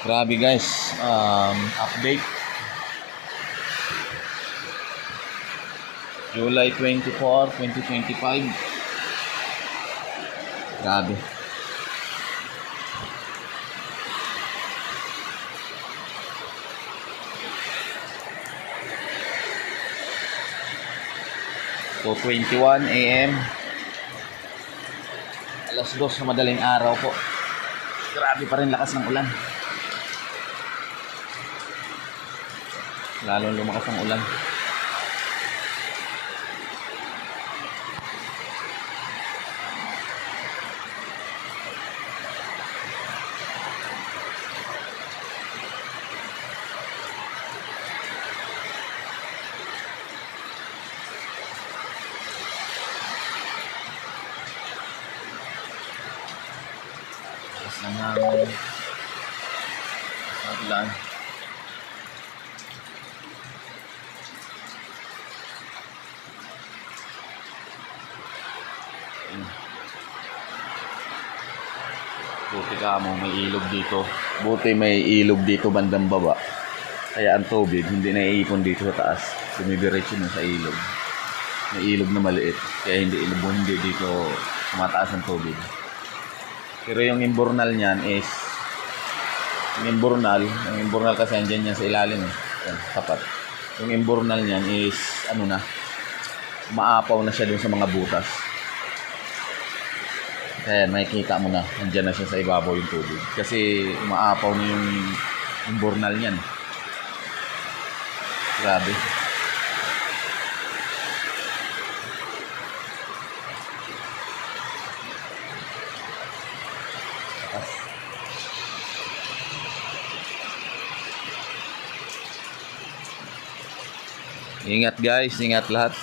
Grabe guys, update July 24, 2025. Grabe. So 21 AM, alas 2 sa madaling araw po. Grabe pa rin lakas ng ulan. Lalong lumakas ang ulan. Lakas ng hangin. Ang ulan. Buti ka mo, may ilog dito. Buti may ilog dito bandang baba. Kaya ang tubig hindi naiipon dito sa taas. Sumidiretso na sa ilog. May ilog na maliit. Kaya hindi dito tumataas ang tubig. Pero yung imbornal niyan is yung imbornal kasi andyan yan sa ilalim eh. Yan, tapat. Yung imbornal niyan is ano na, maapaw na siya dun sa mga butas. Kaya makikita mo na, andyan na siya sa ibabaw yung tubig. Kasi umaapaw na yung imbornal niyan. Grabe. Ingat guys, ingat lahat.